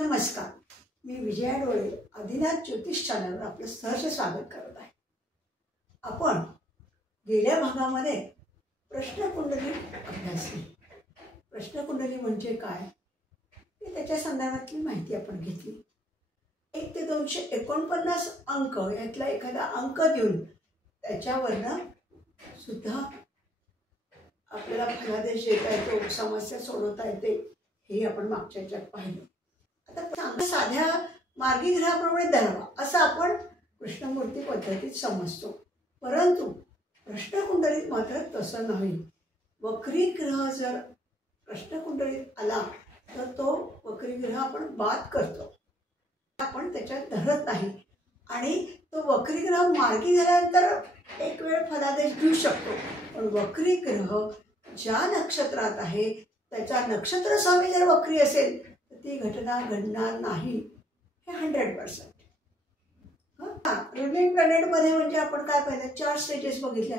नमस्कार, मी विजया डोळे आदिनाथ ज्योतिष चॅनलवर आपलं सहर्ष स्वागत करत आहे. आपण गेल्या भागामध्ये प्रश्नकुंडली अभ्यासली. प्रश्नकुंडली म्हणजे काय ते त्याच्या संदर्भातली माहिती आपण घेतली. 1 ते 249 अंक यातला एखादा अंक देऊन त्याच्यावरनं सुद्धा आपल्याला फलादेश देता येतो, समस्या सोडवता येते, हे आपण मागच्या याच्यात पाहिलं. आता साध्या मार्गी ग्रहाप्रमाणे धरावा असं आपण कृष्णमूर्ती पद्धतीत समजतो, परंतु प्रश्नकुंडलीत मात्र तसं नाही. वक्री ग्रह जर प्रश्नकुंडलीत आला तर तो वक्री ग्रह आपण बाद करतो, आपण त्याच्यात धरत नाही. आणि तो वक्री ग्रह मार्गी झाल्यानंतर एक वेळ फलादेश देऊ शकतो, पण वक्री ग्रह ज्या नक्षत्रात आहे त्याचा नक्षत्र स्वामी जर वक्री असेल तर ती घटना घडणार नाही, हे 100%. रुलिंग प्लॅनेटमध्ये म्हणजे आपण काय पाहिलं, 4 स्टेजेस बघितल्या.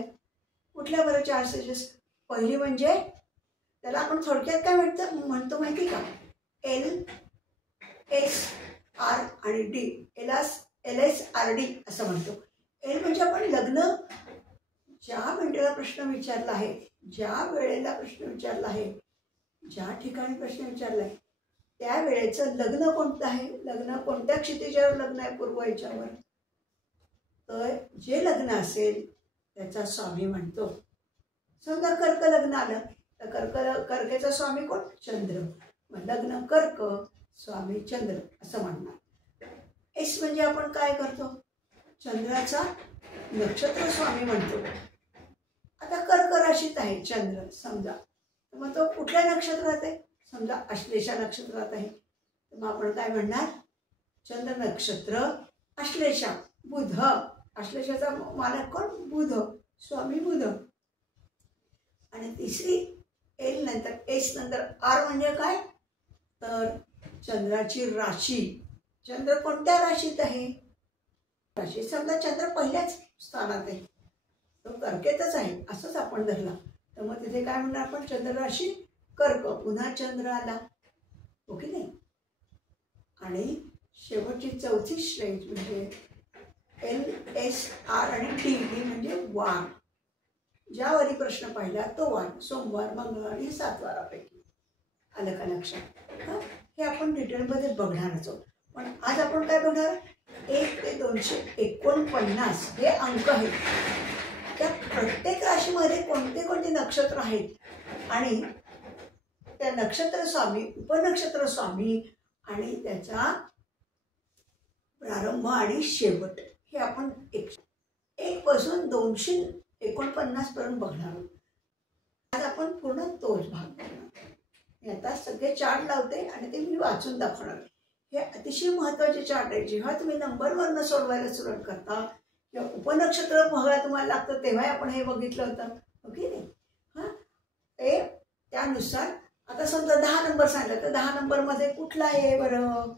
कुठल्या बरं 4 स्टेजेस? पहिली म्हणजे त्याला आपण थोडक्यात काय म्हणतो माहिती का? एल, एस, आर आणि डी. LSRD असं म्हणतो. एल म्हणजे आपण लग्न, ज्या मिनिटाला प्रश्न विचारला आहे, ज्या वेळेला प्रश्न विचारला आहे, ज्या ठिकाणी प्रश्न विचारला आहे त्या वेळेचं लग्न कोणतं आहे, लग्न कोणत्या क्षितिजावर लग्न आहे, पूर्व याच्यावर, तर जे लग्न असेल त्याचा स्वामी म्हणतो. समजा कर्क लग्न आलं तर कर्केचा स्वामी कोण? चंद्र. मग लग्न कर्क, स्वामी चंद्र असं म्हणणार. एस म्हणजे आपण काय करतो, चंद्राचा नक्षत्र स्वामी म्हणतो. आता कर्क राशीत आहे चंद्र समजा, मग तो कुठल्या नक्षत्रात आहे? समजा आश्लेषा नक्षत्रात आहे, तर मग आपण काय म्हणणार? चंद्र नक्षत्र आश्लेषा, बुध. आश्लेषाचा मालक कोण? बुध, स्वामी बुध. आणि तिसरी एल नंतर एस नंतर आर म्हणजे काय, तर चंद्राची राशी. चंद्र कोणत्या राशीत आहे? राशी. समजा चंद्र पहिल्याच स्थानात आहे, तो कर्केतच आहे असंच आपण धरला, तर मग तिथे काय म्हणणार आपण? चंद्र राशी कर्क, पुन्हा चंद्र आला, हो की नाही. आणि शेवटची चौथी स्टेज म्हणजे LSR आणि डी म्हणजे वार. ज्यावरी प्रश्न पाहिला तो वार, सोमवार, मंगळवार, हे 7 वारापैकी. आलं का लक्षात? हे आपण डिटेलमध्ये बघणारच आहोत. पण आज आपण काय बघणार? 1 ते 249 हे अंक आहेत. त्या प्रत्येक राशीमध्ये कोणते कोणते नक्षत्र आहेत आणि त्या नक्षत्र स्वामी, उपनक्षत्र स्वामी आणि त्याचा प्रारंभ आणि शेवट, हे आपण 1 पासून 249 पर्यंत बघणार आहोत. आज आपण पूर्ण तोच भाग बघणार. मी आता सगळे चार्ट लावते आणि ते मी वाचून दाखवणार. हे अतिशय महत्त्वाचे चार्ट आहे. जेव्हा तुम्ही नंबरवरनं सोडवायला सुरुवात करता किंवा उपनक्षत्र बघायला तुम्हाला लागतं तेव्हा आपण हे बघितलं होतं, ओके नाही. ते त्यानुसार आता समजा 10 नंबर सांगितलं तर 10 नंबरमध्ये कुठला आहे बरं,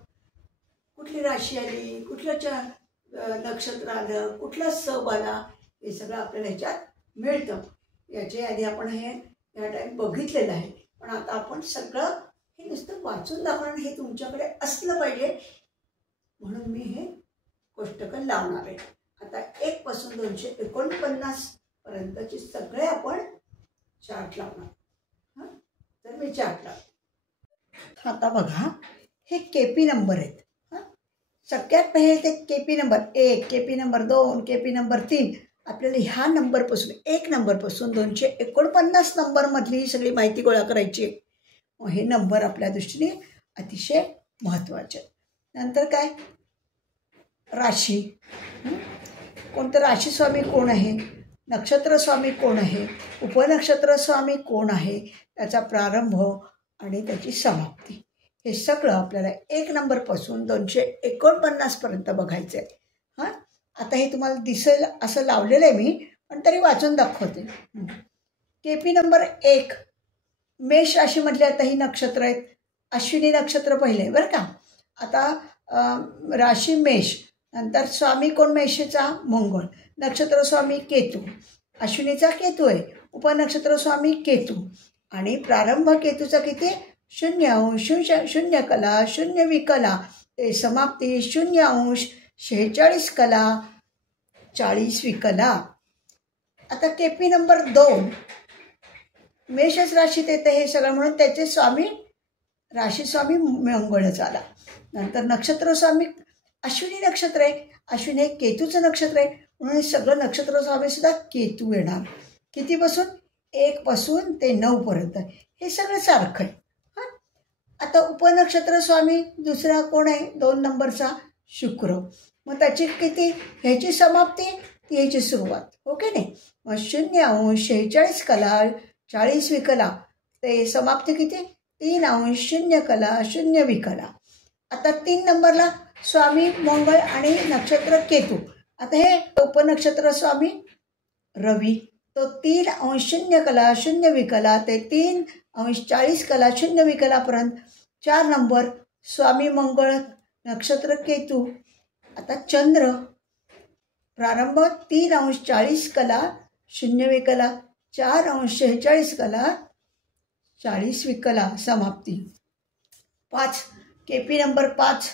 कुठली राशी आली, कुठलं नक्षत्र आलं, कुठला सब आला, हे सगळं आपल्याला ह्याच्यात मिळतं. याच्या आधी आपण हे या टाईप बघितलेलं आहे, पण आता आपण सगळं हे नुसतं वाचून दाखवणं हे तुमच्याकडे असलं पाहिजे, म्हणून मी हे कोष्टकं लावणार आहे. आता 1 पासून 249 पर्यंतचे सगळे आपण चार्ट लावणार. तर मी चार्ट लावते. आता बघा, हे KP नंबर आहेत. सगळ्यात पहिले ते KP number 1, KP number 2, KP number 3. आपल्याला ह्या नंबरपासून 1 नंबरपासून 249 नंबरमधली सगळी माहिती गोळा करायची आहे. मग हे नंबर आपल्या दृष्टीने अतिशय महत्त्वाचे आहेत. नंतर काय, राशी. कोणतं राशी स्वामी कोण आहे, नक्षत्र स्वामी कोण आहे, उपनक्षत्र स्वामी कोण आहे, त्याचा प्रारंभ आणि त्याची समाप्ती, हे सगळं आपल्याला 1 नंबरपासून 249 पर्यंत बघायचं आहे. आता हे तुम्हाला दिसेल असं लावलेलं आहे मी, पण तरी वाचून दाखवते. KP नंबर 1 मेष राशीमधले आता ही नक्षत्र आहेत. अश्विनी नक्षत्र पहिले बरं का. आता राशी मेष, नंतर स्वामी कोण मेषचा? मंगळ. नक्षत्र स्वामी केतू, अश्विनीचा केतू आहे. उपनक्षत्र स्वामी केतू आणि प्रारंभ केतूचा किती? शून्य अंश शून्य कला शून्य विकला ते समाप्ती शून्य अंश 46 कला 40 विकला. आता केपी नंबर 2 मेषच राशीत येते हे सगळं म्हणून त्याचे स्वामी राशी स्वामी मंगळच आला. नंतर नक्षत्र स्वामी अश्विनी नक्षत्र आहे. अश्विनी हे केतूचं नक्षत्र आहे म्हणून सगळं नक्षत्र स्वामी सुद्धा केतू येणार. कितीपासून 1 पासून ते 9 पर्यंत हे सगळं सारखं आहे. हां, आता उपनक्षत्र स्वामी दुसरा कोण आहे 2 नंबरचा शुक्र. मग त्याची किती ह्याची समाप्ती ती ह्याची सुरुवात. ओके नाही. मग शून्य अंश 46 कला 40 विकला ते समाप्ती किती 3 अंश शून्य कला शून्य विकला. आता 3 नंबरला स्वामी मंगळ आणि नक्षत्र केतू. आता हे उपनक्षत्र स्वामी रवी तो 3 अंश शून्य कला शून्य विकला ते 3 अंश 40 कला शून्य विकलापर्यंत. 4 नंबर स्वामी मंगळ नक्षत्र केतू. आता चंद्र प्रारंभ 3 अंश 40 कला शून्य विकला 4 अंश 46 कला 40 विकला समाप्ती. 5 केपी नंबर 5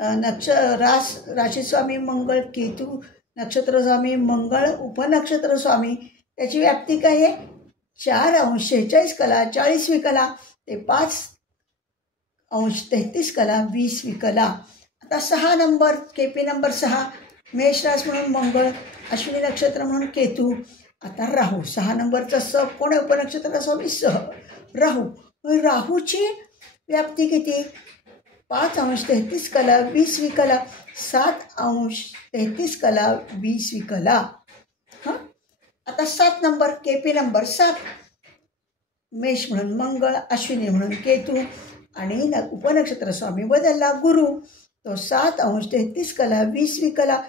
राशी स्वामी मंगळ केतू नक्षत्र स्वामी मंगळ उपनक्षत्र स्वामी त्याची व्याप्ती काय आहे 4 अंश 46 कला 40 विकला ते 5 अंश 33 कला 20 विकला. आता 6 नंबर केपी नंबर 6 मेष रास म्हणून मंगळ अश्विनी नक्षत्र म्हणून केतू. आता राहू 6 नंबरचा स कोण आहे उपनक्षत्र स्वामी सह राहू. राहूची व्याप्ती किती 5 अंश 33 कला 20 विकला 7 अंश 33 कला 20 विकला. हां, आता 7 नंबर केपी नंबर 7 मेष म्हणून मंगळ अश्विनी म्हणून केतू आणि उपनक्षत्र स्वामी बदलला गुरु तो 7 अंश 33 कला 20 विकला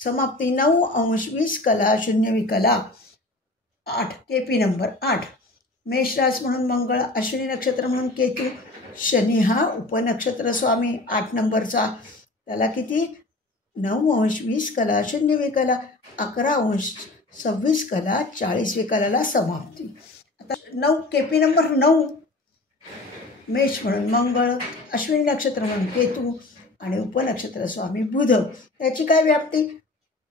समाप्ती 9 अंश 20 कला शून्य विकला. 8 केपी नंबर 8 मेषरास म्हणून मंगळ अश्विनी नक्षत्र म्हणून केतू शनी हा उपनक्षत्र स्वामी 8 नंबरचा त्याला किती 9 अंश 20 कला शून्य विकला 11 अंश 26 कला 40 विकलाला समाप्ती. आता 9 केपी नंबर 9 मेष म्हणून मंगळ अश्विनी नक्षत्र म्हणून केतू आणि उपनक्षत्र स्वामी बुध त्याची काय व्याप्ती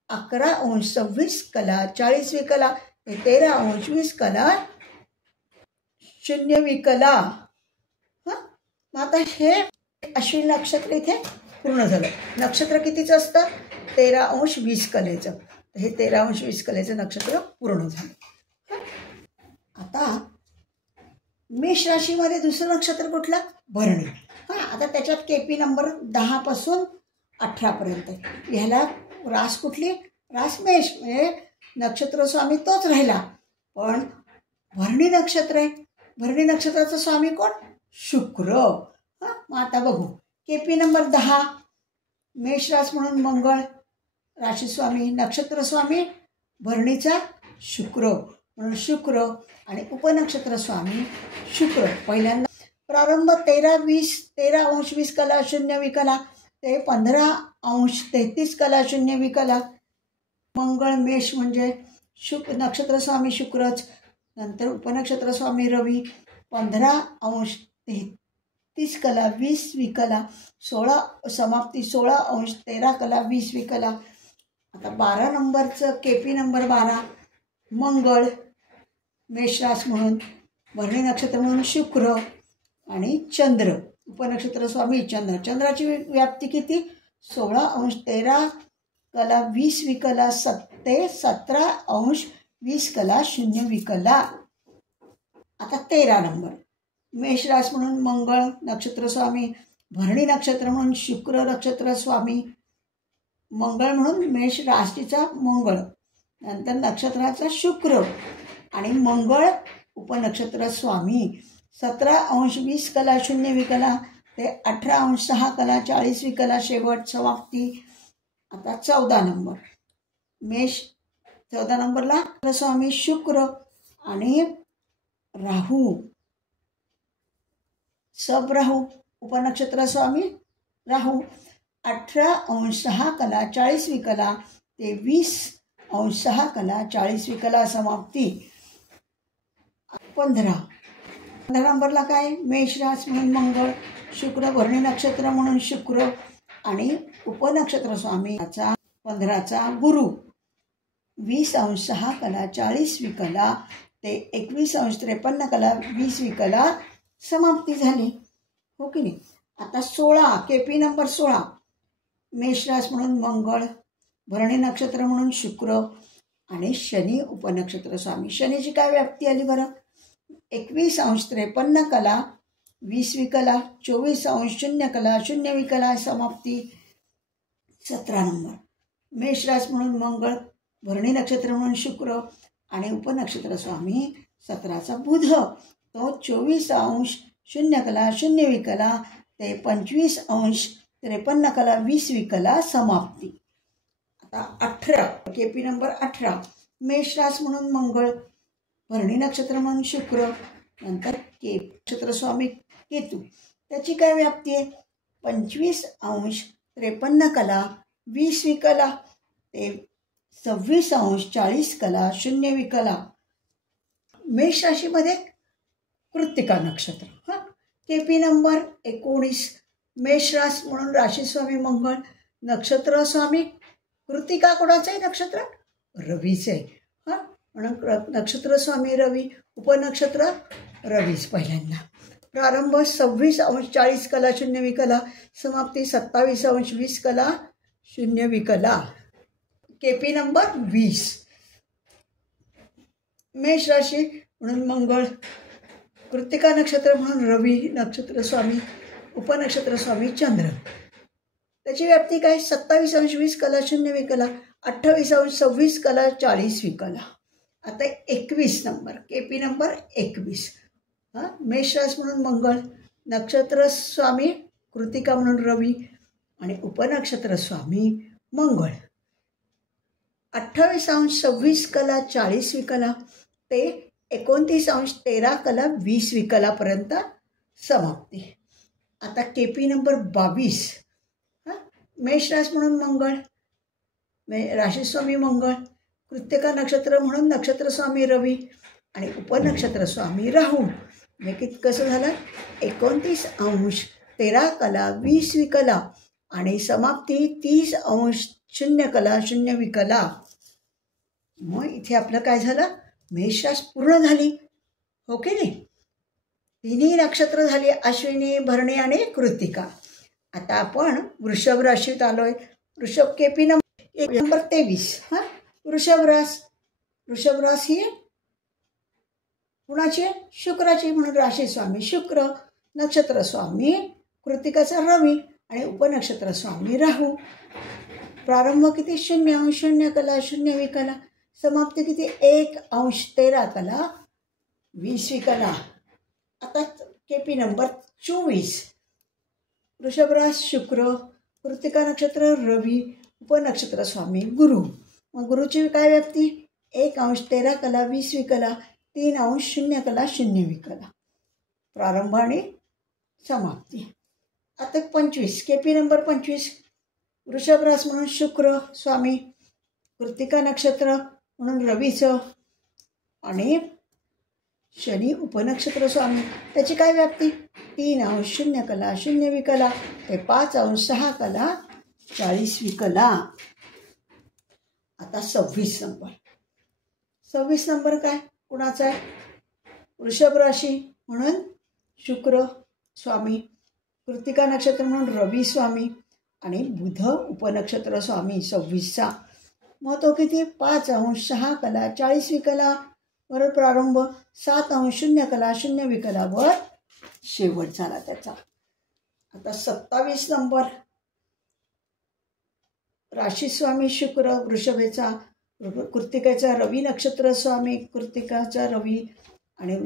11 अंश 26 कला 40 विकला 13 अंश 20 कला शून्य विकला. हां, मग आता हे अश्विनी नक्षत्र इथे पूर्ण झालं. नक्षत्र कितीचं असतं 13 अंश 20 कलेचं. हे 13 अंश 20 कलेचं नक्षत्र पूर्ण झालं. आता मेष राशीमध्ये दुसरं नक्षत्र कुठलं भरणी. हां, आता त्याच्यात केपी नंबर 10 पासून 18 पर्यंत. ह्याला रास कुठली रास मेष म्हणजे नक्षत्र स्वामी तोच राहिला पण भरणी नक्षत्र आहे. भरणी नक्षत्राचा स्वामी कोण शुक्र. हां, मग आता बघू केपी नंबर 10 मेष रास म्हणून मंगळ राशी स्वामी नक्षत्र स्वामी भरणीचा शुक्र म्हणून शुक्र आणि उपनक्षत्र स्वामी शुक्र. पहिल्यांदा प्रारंभ 13 अंश 20 कला शून्य विकला ते 15 अंश 33 कला शून्य विकला. मंगळ मेष म्हणजे नक्षत्र स्वामी शुक्रच. नंतर उपनक्षत्र स्वामी रवी 15 अंश 33 कला 20 विकला 16 समाप्ती 16 अंश 13 कला 20 विकला. आता 12 नंबरचं केपी नंबर 12 मंगळ मेषरास म्हणून भरणी नक्षत्र म्हणून शुक्र आणि चंद्र उपनक्षत्र स्वामी चंद्र. चंद्राची व्याप्ती किती 16 अंश 13 कला 20 विकला 17 अंश 20 कला शून्य विकला. आता 13 नंबर मेषरास म्हणून मंगळ नक्षत्र स्वामी भरणी नक्षत्र म्हणून शुक्र नक्षत्र स्वामी मंगळ म्हणून मेष राशीचा मंगळ नंतर नक्षत्राचा शुक्र आणि मंगळ उपनक्षत्र स्वामी 17 अंश 20 कला शून्य विकला ते 18 अंश 6 कला 40 विकला शेवट समाप्ती. आता 14 नंबर मेष 14 नंबरला स्वामी शुक्र आणि राहू सब राहू उपनक्षत्र स्वामी राहू 18 अंश 6 कला 40 विकला ते 20 अंश 6 कला 40 विकला समाप्ती. 15 15 नंबरला काय मेष रास म्हणून मंगळ, शुक्र भरणी नक्षत्र म्हणून शुक्र आणि उपनक्षत्र स्वामी 15चा गुरु. 20 अंश 6 कला 40वी कला ते 21 अंश 53 कला 20वी कला समाप्ती झाली. हो की नाही. आता 16 केपी नंबर 16 मेषरास म्हणून मंगळ, भरणी नक्षत्र म्हणून शुक्र आणि शनी उपनक्षत्र स्वामी. शनीची काय व्याप्ती आली बरं. 21 अंश 53 कला 20वी कला, 24 अंश 0 कला 0वी कला समाप्ती. 17 नंबर मेषरास म्हणून मंगळ, भरणी नक्षत्र म्हणून शुक्र आणि उपनक्षत्र स्वामी 17चा बुध. तो 24 अंश 0 कला 0वी कला ते 25 अंश 53 कला 20वी कला समाप्ती. आता 18 केपी नंबर 18 मेषरास म्हणून मंगळ, भरणी नक्षत्र म्हणून शुक्र, नंतर नक्षत्र स्वामी केतू. त्याची काय व्याप्ती आहे. 25 अंश 53 कला 20वी कला ते 26 अंश 40 कला 0वी कला. मेष राशीमध्ये कृत्तिका नक्षत्र. केपी नंबर 19 मेषरास म्हणून राशीस्वामी मंगळ, नक्षत्र स्वामी कृत्तिका कोणाचं आहे नक्षत्र. रवीचं आहे. म्हणून नक्षत्र स्वामी रवी, उपनक्षत्र रवीच पहिल्यांदा. प्रारंभ 26 अंश 40 कला 0वी कला, समाप्ती 27 अंश 20 कला 0वी कला. केपी नंबर 20 मेष राशी म्हणून मंगळ, कृत्तिका नक्षत्र म्हणून रवी, नक्षत्र स्वामी उपनक्षत्र स्वामी चंद्र. त्याची व्याप्ती काय. 27 अंश 20 कला 0वी कला, 28 अंश 26 कला 40वी कला. आता 21 नंबर केपी नंबर 21 मेषरास म्हणून मंगळ, नक्षत्र स्वामी कृत्तिका म्हणून रवी आणि उपनक्षत्र स्वामी मंगळ. 28 अंश 26 कला 40वी कला ते 29 अंश 13 कला 20वी कलापर्यंत समाप्ती. आता केपी नंबर 22 मेषरास म्हणून मंगळ, राशीस्वामी मंगळ, कृत्तिका नक्षत्र म्हणून नक्षत्र स्वामी रवी आणि उपनक्षत्र स्वामी राहू. म्हणजे कसं झालं. 29 अंश 13 कला 20वी कला आणि समाप्ती 30 अंश 0 कला 0वी कला. मग इथे आपलं काय झालं. मेषरास पूर्ण झाली. हो की नाही. तिन्ही नक्षत्र झाली, अश्विनी भरणी आणि कृत्तिका. आता आपण वृषभ राशीत आलोय. वृषभ केपी नंबर 23 वृषभ रास ही कुणाची. शुक्राची. म्हणून राशी स्वामी शुक्र, नक्षत्र स्वामी कृत्तिकाचा रवी आणि उपनक्षत्र स्वामी राहू. प्रारंभ किती 0 अंश 0 कला 0वी कला, समाप्ती किती 1 अंश 13 कला 20वी कला. आता केपी नंबर 24 वृषभ रास शुक्र, कृत्तिका नक्षत्र रवी, उपनक्षत्र स्वामी गुरु. मग गुरुची काय व्याप्ती. 1 अंश 13 कला 20वी कला, 3 अंश 0 कला 0वी कला. प्रारंभ आणि समाप्ती. आता 25 केपी नंबर 25 वृषभ रास म्हणून शुक्र स्वामी, कृत्तिका नक्षत्र म्हणून रवीचं आणि शनी उपनक्षत्र स्वामी. त्याची काय व्याप्ती. 3 अंश 0 कला 0वी कला ते 5 अंश 6 कला 40वी कला. आता 26 नंबर काय कुणाचा आहे. वृषभ राशी म्हणून शुक्र स्वामी, कृत्तिका नक्षत्र म्हणून रवी स्वामी आणि बुध उपनक्षत्र स्वामी 26चा. मग तो किती 5 अंश 6 कला 40वी कला वर प्रारंभ, 7 अंश 0 कला 0वी कला वर शेवट झाला त्याचा. आता 27 नंबर राशीस्वामी शुक्र वृषभेचा, कृत्तिकेचा रवी नक्षत्र स्वामी कृत्तिकाचा रवी आणि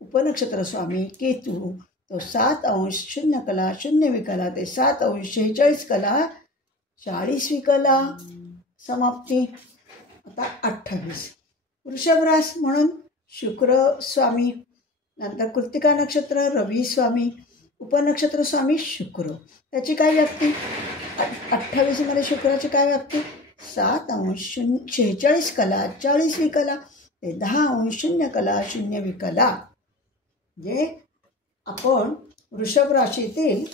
उपनक्षत्र स्वामी केतू. तो 7 अंश 0 कला 0वी कला ते 7 अंश 46 कला 40वी कला समाप्ती. आता 28 वृषभ रास म्हणून शुक्र स्वामी, नंतर कृत्तिका नक्षत्र रवी स्वामी, उपनक्षत्र स्वामी शुक्र. त्याची काय व्याप्ती. 28 मध्ये शुक्राची काय व्याप्ती. 7 अंश 46 कला 40वी कला ते 10 अंश 0 कला 0वी कला. म्हणजे आपण वृषभ राशीतील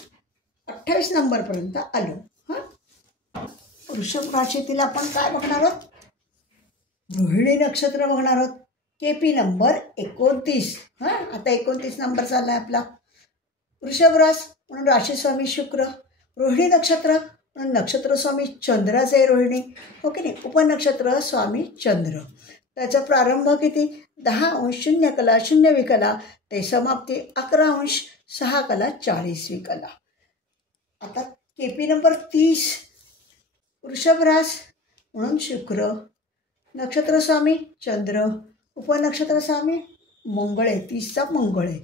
28 नंबरपर्यंत आलो. वृषभ राशीतील आपण काय बघणार आहोत? रोहिणी नक्षत्र बघणार आहोत. KP number 29. आता 29 नंबर चालला आहे आपला. वृषभ रास म्हणून राशीस्वामी शुक्र, रोहिणी नक्षत्र म्हणून नक्षत्र स्वामी चंद्राचे रोहिणी, हो की नाही. उपनक्षत्र स्वामी चंद्र. त्याचा प्रारंभ किती? 10 अंश 0 कला 0 विकला ते समाप्ती 11 अंश 6 कला 40 विकला. आता KP नंबर 30. वृषभ रास म्हणून शुक्र, नक्षत्र स्वामी चंद्र, उपनक्षत्र स्वामी मंगळ आहे. 30चा मंगळ आहे.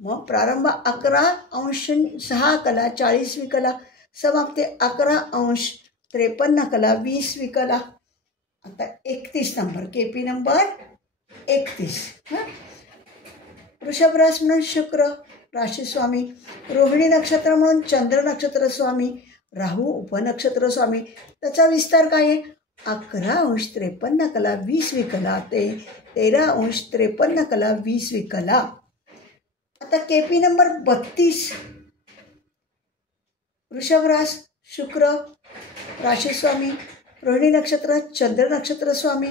मग प्रारंभ 11 अंश 6 कला 40 विकला, समाप्ती 11 अंश 53 कला 20 विकला. आता 31 नंबर KP नंबर 31. वृषभ रास म्हणून शुक्र राशीस्वामी, रोहिणी नक्षत्र म्हणून चंद्र नक्षत्र स्वामी, राहू उपनक्षत्र स्वामी. त्याचा विस्तार काय आहे? 11 अंश 53 कला 20 विकला ते 13 अंश 53 कला 20 विकला. आता KP नंबर 32. वृषभ रास शुक्र राशीस्वामी, रोहिणी नक्षत्र चंद्र नक्षत्र स्वामी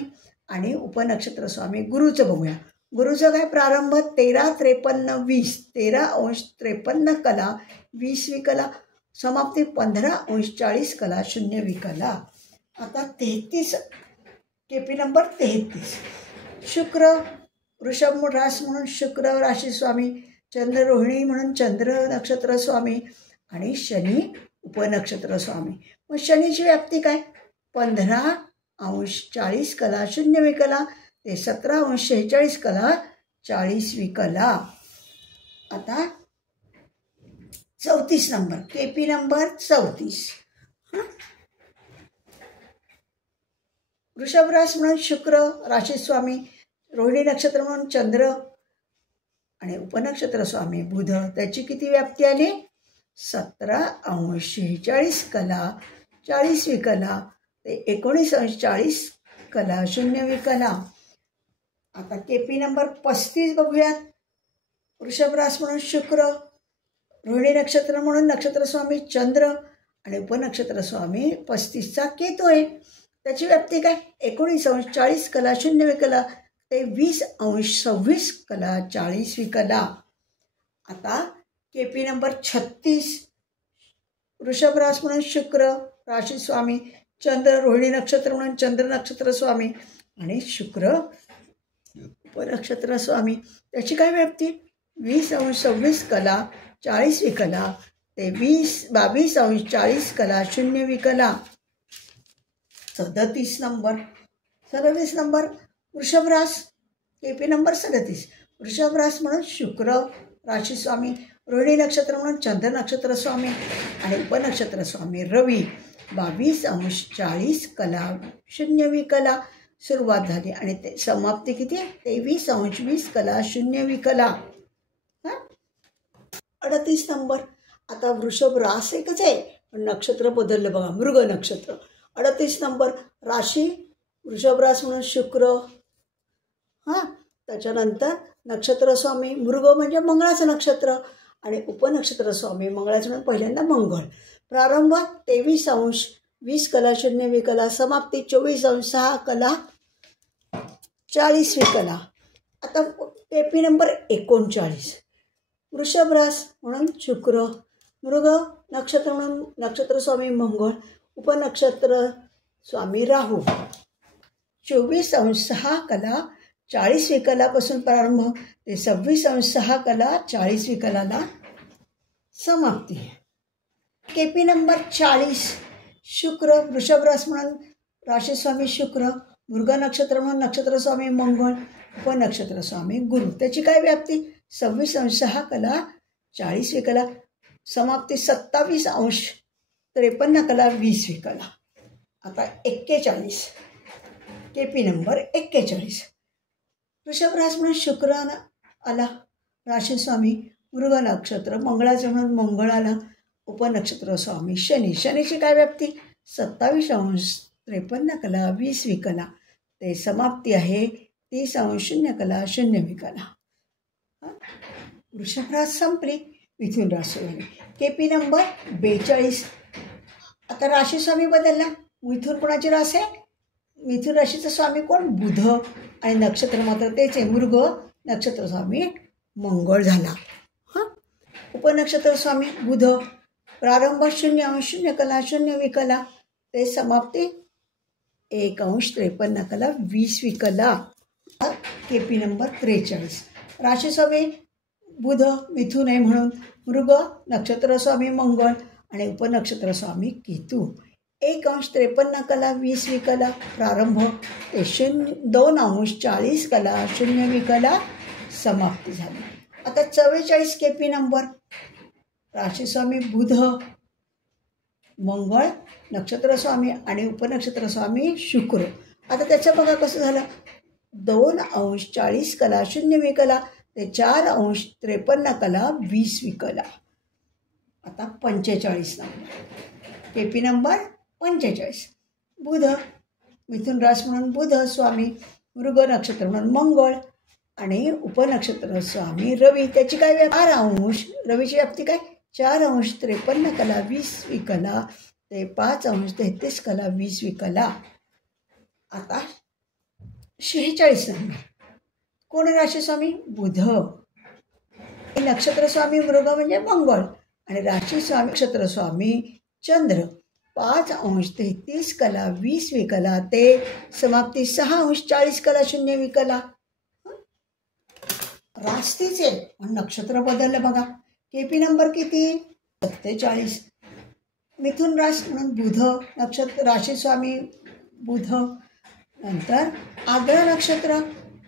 आणि उपनक्षत्र स्वामी. गुरुचं बघूया. गुरुचं काय? प्रारंभ 13 53 20, 13 अंश 53 कला 20 विकला, समाप्ती 15 अंश 40 कला 0 विकला. आता 33 KP नंबर 33. शुक्र वृषभ रास म्हणून शुक्र राशीस्वामी, चंद्र रोहिणी म्हणून चंद्र नक्षत्र स्वामी आणि शनी उपनक्षत्र स्वामी. मग शनीची व्याप्ती काय? 15 अंश 40 कला 0 विकला ते 17 अंश 46 कला 40 विकला. आता 34 नंबर KP नंबर 34. वृषभ रास म्हणून शुक्र राशीस्वामी, रोहिणी नक्षत्र म्हणून चंद्र आणि उपनक्षत्र स्वामी बुध. त्याची किती व्याप्ती आली? 17 अंश 46 कला 40 विकला ते 19 अंश 40 कला 0 विकला. आता KP नंबर 35 बघूयात. वृषभ रास म्हणून शुक्र, रोहिणी नक्षत्र म्हणून नक्षत्र स्वामी चंद्र आणि उपनक्षत्र स्वामी 35चा केतू आहे. त्याची व्याप्ती काय? 19 अंश 40 कला 0 विकला ते 20 अंश 26 कला 40 विकला. आता KP नंबर 36. वृषभ रास म्हणून शुक्र राशीस्वामी, चंद्र रोहिणी नक्षत्र म्हणून चंद्र नक्षत्र स्वामी आणि शुक्र उपनक्षत्र स्वामी. त्याची काय व्याप्ती? 20 अंश 26 कला 40 विकला ते 22 अंश 40 कला 0 विकला. 37 नंबर वृषभ रास KP नंबर 37. वृषभ रास म्हणून शुक्र राशीस्वामी, रोहिणी नक्षत्र म्हणून चंद्र नक्षत्र स्वामी आणि उपनक्षत्र स्वामी रवी. 22 अंश 40 कला 0 विकला सुरुवात झाली आणि ते समाप्ती किती? 23 अंश 20 कला 0 विकला. 38 नंबर. आता वृषभ रास एकच आहे पण नक्षत्र बदललं बघा. मृग नक्षत्र. 38 नंबर राशी वृषभ रास म्हणून शुक्र. त्याच्यानंतर नक्षत्र स्वामी मृग म्हणजे मंगळाचं नक्षत्र आणि उपनक्षत्र स्वामी मंगळाचं म्हणून पहिल्यांदा मंगळ. प्रारंभ 23 अंश 20 कला 0 विकला, समाप्ती 24 अंश 6 कला 40 विकला. आता KP नंबर 39. वृषभ रास म्हणून शुक्र, मृग नक्षत्र म्हणून नक्षत्र स्वामी मंगळ, उपनक्षत्र स्वामी राहू. 24 अंश 6 कला 40 विकलापासून प्रारंभ ते 26 अंश 6 कला 40 विकलाला समाप्ती. KP number 40. शुक्र वृषभ रास म्हणून राशीस्वामी शुक्र, मृग नक्षत्र म्हणून नक्षत्र स्वामी मंगळ, उपनक्षत्र स्वामी गुरु. त्याची काय व्याप्ती? 26 अंश 6 कला 40 विकला, समाप्ती 27 अंश 53 कला 20 विकला. आता 41. KP number 41. वृषभ रास म्हणून शुक्र आला राशीस्वामी, मृग नक्षत्र मंगळाचं म्हणून मंगळ आला, उपनक्षत्र स्वामी शनी. शनीची काय व्याप्ती? 27 अंश 53 कला 20 विकला ते समाप्ती आहे 30 अंश 0 कला 0 विकला. वृषभ रास संपली, मिथुन रास सुरू झाली. KP number 42. आता राशी स्वामी बदलला. मिथुन कोणाची रास आहे? मिथुन राशीचा स्वामी कोण? बुध. आणि नक्षत्र मात्र तेच आहे, मृग. नक्षत्र स्वामी मंगळ झाला. हां, उपनक्षत्र स्वामी बुध. प्रारंभ 0 अंश 0 कला 0 विकला ते समाप्ती 1 अंश 53 कला 20 विकला. KP number 43. राशी स्वामी बुध, मिथुन आहे म्हणून मृग. नक्षत्र स्वामी मंगळ आणि उपनक्षत्र स्वामी केतू. 1 अंश 53 कला 20 विकला. प्रारंभ ते 2 अंश 40 कला 0 विकला समाप्ती झाली. आता 44 KP नंबर. राशी स्वामी बुध, मंगळ, नक्षत्र स्वामी आणि उपनक्षत्र स्वामी शुक्र. आता त्याचं बघा कसं झालं. 2 अंश 40 कला 0 विकला ते 4 अंश 53 कला 20 विकला. आता 45 नंबर. KP number 45. बुध, मिथुन रास म्हणून बुध स्वामी, मृग नक्षत्र म्हणून मंगळ आणि उपनक्षत्र स्वामी रवी. त्याची काय व्याप्ती? 4 अंश. रवीची व्याप्ती काय? 4 अंश 53 कला 20 विकला ते 5 अंश 33 कला 20 विकला. आता 46 नंबर. कोण राशी स्वामी? बुध. नक्षत्र स्वामी मृग म्हणजे मंगळ आणि राशी स्वामी नक्षत्र स्वामी चंद्र. 5 अंश 33 कला 20 विकला ते समाप्ती 6 अंश 40 कला 0 विकला. रास्तीच आहे पण नक्षत्र बदललं बघा. KP नंबर किती? 47. मिथुन रास म्हणून बुध, नक्षत्र राशी स्वामी बुध. नंतर आग्रह नक्षत्र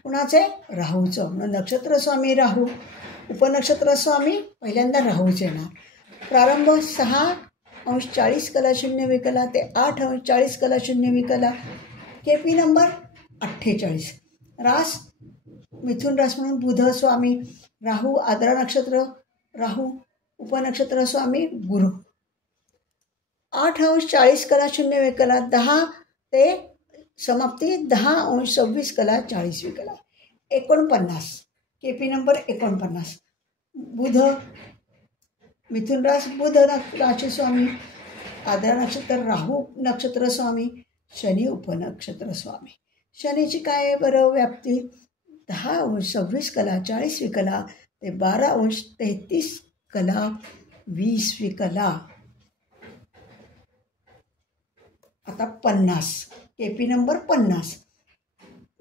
कुणाचं आहे? राहूचं, म्हणून नक्षत्र स्वामी राहू. उपनक्षत्र स्वामी पहिल्यांदा राहूच येणार. प्रारंभ 6 अंश 40 कला 0 विकला ते 8 अंश 40 कला 0 विकला. KP number 48. रास मिथुन रास म्हणून बुध स्वामी राहू. आद्रा नक्षत्र राहू. उपनक्षत्र स्वामी गुरु. 8 अंश 40 कला 0 विकला 10 ते समाप्ती 10 अंश 26 कला 40 विकला. 49. KP number 49. बुध, मिथुन रास बुध राशी स्वामी, आद्रा नक्षत्र राहू नक्षत्र स्वामी, शनी उपनक्षत्र स्वामी. शनीची काय बरं व्याप्ती? 10 अंश 26 कला 40 विकला ते 12 अंश 33 कला 20 विकला. आता 50. KP number 50.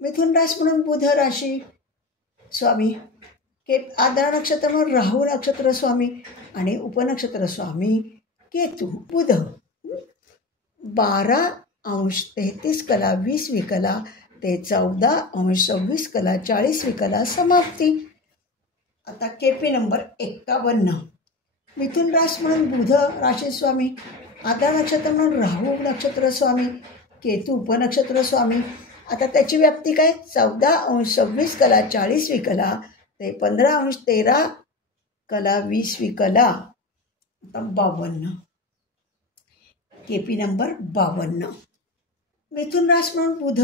मिथुन रास म्हणून बुध राशी स्वामी, आद्रा नक्षत्र म्हणून राहू नक्षत्र स्वामी आणि उपनक्षत्र स्वामी केतू. बुध 12 अंश 33 कला 20 विकला ते 14 अंश 26 कला 40 विकला समाप्ती. आता KP नंबर 51. मिथुन रास म्हणून बुध राशी स्वामी, आद्रा नक्षत्र म्हणून राहू नक्षत्र स्वामी, केतू उपनक्षत्र स्वामी. आता त्याची व्याप्ती काय? 14 अंश 26 कला 40 विकला ते 15 अंश 13 कला 20 विकला. आता 52. KP number 52. मिथुन रास म्हणून बुध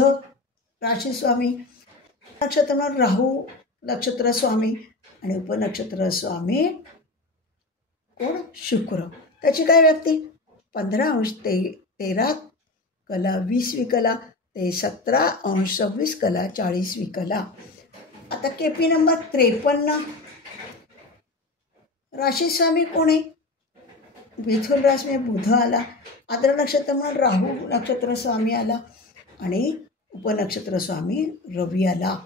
राशी स्वामी, नक्षत्र म्हणून राहू नक्षत्र स्वामी आणि उपनक्षत्र स्वामी कोण? शुक्र. त्याची काय व्याप्ती? 15 अंश 13 कला 20 विकला ते 17 अंश 26 कला 40 विकला. आता KP नंबर 53. राशी स्वामी कोण आहे? मिथुन रास में बुध आला. आद्रा नक्षत्र म्हणून राहू नक्षत्र स्वामी आला आणि उपनक्षत्र स्वामी रवी आला.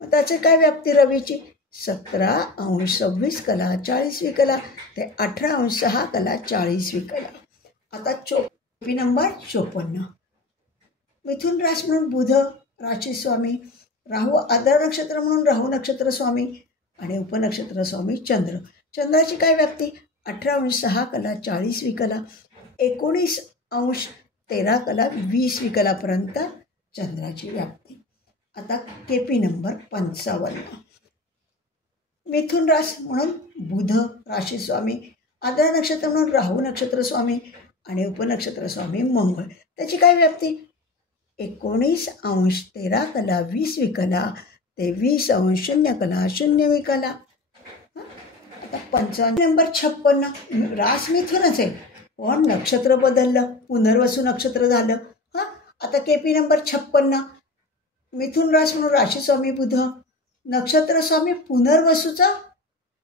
मग त्याची काय व्याप्ती रवीची? 17 अंश 26 कला 40 विकला ते 18 अंश 6 कला 40 विकला. आता KP नंबर 54. मिथुन रास म्हणून बुध राशी स्वामी, राहू आद्रा नक्षत्र म्हणून राहू नक्षत्र स्वामी आणि उपनक्षत्र स्वामी चंद्र. चंद्राची काय व्याप्ती? 18 अंश 6 कला 40 विकला, 19 अंश 13 कला 20 विकलापर्यंत चंद्राची व्याप्ती. आता KP नंबर 55. मिथुन रास म्हणून बुध राशी स्वामी, आद्रा नक्षत्र म्हणून राहू नक्षत्र स्वामी आणि उपनक्षत्र स्वामी मंगळ. त्याची काय व्याप्ती? 19 अंश 13 कला 20 विकला ते 20 अंश 0 कला 0 विकला. आता 55 नंबर 56 रास मिथुनच आहे, पण नक्षत्र बदललं, पुनर्वसू नक्षत्र झालं. हां, आता केपी नंबर 56 मिथुन रास म्हणून राशी स्वामी बुध, नक्षत्र स्वामी पुनर्वसूचा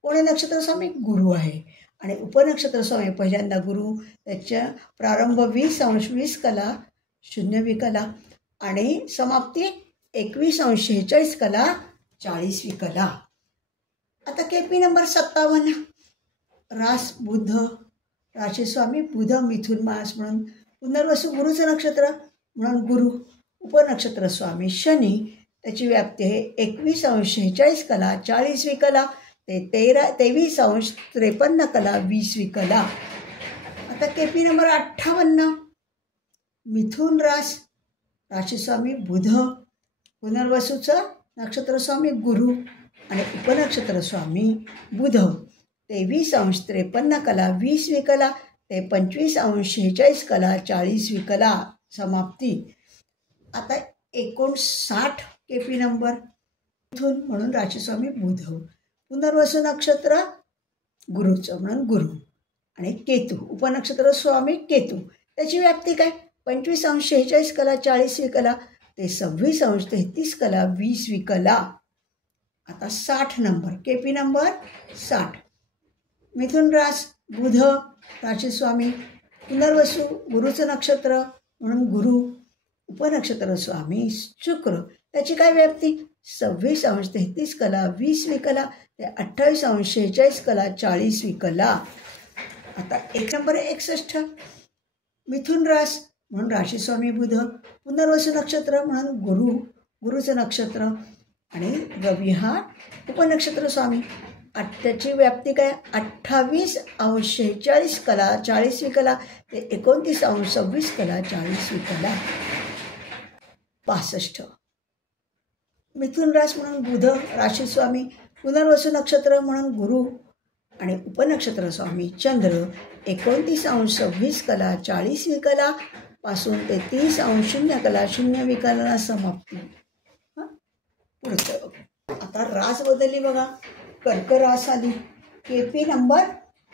कोणी नक्षत्र स्वामी गुरु आहे आणि उपनक्षत्र स्वामी पहिल्यांदा गुरु, त्याच्या प्रारंभ 20° कला 0 आणि समाप्ती 21° कला 40 आता केपी नंबर 57 रास बुध, राशी स्वामी बुध मिथुन मास म्हणून पुनर्वसू गुरुचं नक्षत्र म्हणून गुरु, उपनक्षत्र स्वामी शनी, त्याची व्याप्ती आहे 21° कला 40 ते 23° 20 आता केपी नंबर 58 मिथुन रास, राशी स्वामी बुध, पुनर्वसूचं नक्षत्र स्वामी गुरु आणि उपनक्षत्र स्वामी बुध 23° 20 ते 25° 40 समाप्ती. आता 59 केपी नंबर मिथुन म्हणून राशी स्वामी बुध, पुनर्वसू नक्षत्र गुरुचं म्हणून गुरु आणि केतू, उपनक्षत्र स्वामी केतू, त्याची व्याप्ती काय 25° 40 ते 26° 20 आता 60 नंबर केपी नंबर 60 मिथुन रास बुध, राशी स्वामी पुनर्वसू गुरुचं नक्षत्र म्हणून गुरु, उपनक्षत्र स्वामी शुक्र, त्याची काय व्याप्ती 26° 20 ते 28° 40 आता 1 नंबर 61 मिथुन रास म्हणून राशी स्वामी बुध, पुनर्वसू नक्षत्र म्हणून गुरु, गुरुचं नक्षत्र आणि रवी हा उपनक्षत्र स्वामी, त्याची व्याप्ती काय 28° 40 ते 29° 40 65 मिथुन रास म्हणून बुध, राशी स्वामी पुनर्वसू नक्षत्र म्हणून गुरु आणि उपनक्षत्र स्वामी चंद्र 29° 40 पासून ते 30° 0 समाप्ती. पुढचं आता रास बदलली बघा, कर्क रास आली, केपी नंबर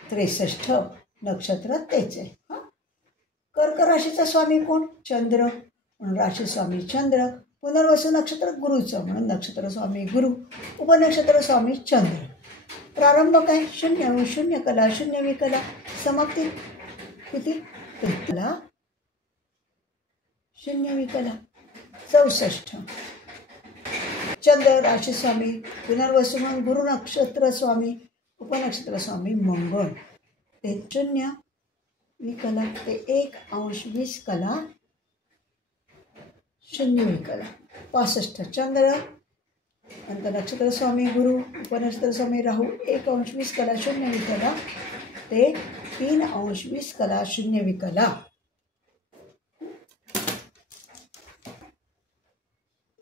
63 नक्षत्र तेच आहे. कर्क राशीचा स्वामी कोण चंद्र म्हणून राशी स्वामी चंद्र, पुनर्वसू नक्षत्र गुरुचं म्हणून नक्षत्र स्वामी गुरु, उपनक्षत्र स्वामी चंद्र, प्रारंभ काय 0 समाप्ती किती 0 64 चंद्र राशी स्वामी पुनर्वसू म्हणून गुरु नक्षत्र स्वामी, उपनक्षत्र स्वामी मंगळ, ते 0 ते 1° 0 65 चंद्र नंतर नक्षत्र स्वामी गुरु, उपनक्षत्र स्वामी राहू 1° 0 ते 3° 0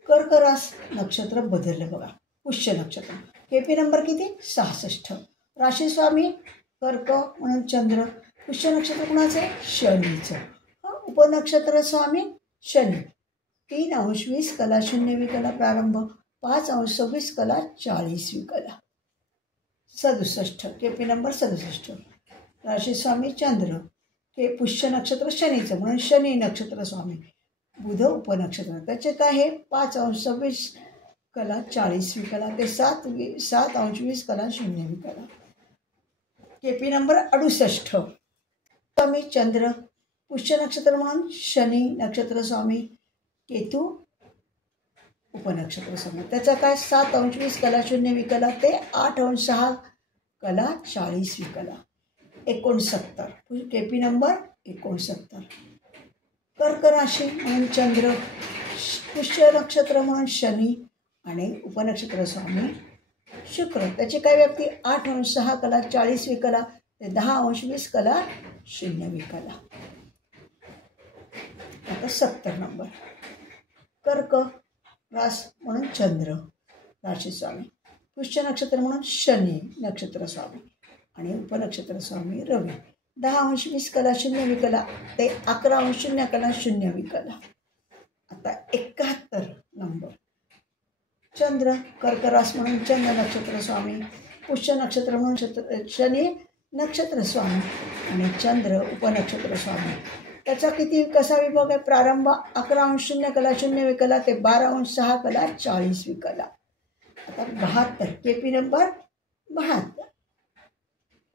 कर्क रास नक्षत्र बदललं बघा, पुष्य नक्षत्र, केपी नंबर किती 66 राशी स्वामी कर्क म्हणून चंद्र, पुष्य नक्षत्र कुणाचं आहे शनीचं, उपनक्षत्र स्वामी शनी 3° 0 प्रारंभ 5° 40 67 केपी नंबर 67 राशी स्वामी चंद्र, के पुष्य नक्षत्र शनीचं म्हणून शनी नक्षत्र स्वामी बुध, उपनक्षत्र त्याचे काय आहे 5° 40 ते 7° 0 केपी नंबर 68 स्वामी चंद्र, पुष्य नक्षत्र म्हणून शनी नक्षत्र स्वामी केतू, उपनक्षत्र स्वामी त्याचा काय 7° 0 ते 8° 40 69 केपी नंबर 69 कर्क राशी म्हणून चंद्र, पुष्य नक्षत्र म्हणून शनी आणि उपनक्षत्र स्वामी शुक्र, त्याची काय व्याप्ती 8° 40 ते 10° 0 आता 70 नंबर कर्क रास म्हणून चंद्र, राशी स्वामी पुष्य नक्षत्र म्हणून शनी नक्षत्र स्वामी आणि उपनक्षत्र स्वामी रवी 10° 0 ते 11° 0 आता 71 नंबर चंद्र कर्क रास म्हणून चंद्र नक्षत्र स्वामी, पुष्य नक्षत्र म्हणून शनी नक्षत्र स्वामी आणि चंद्र उपनक्षत्र स्वामी. त्याचा कसा विभाग आहे? प्रारंभ 11 अंश 0 कला 0 विकला ते 12 अंश 6 कला 40 विकला. आता 72 केपी नंबर 72.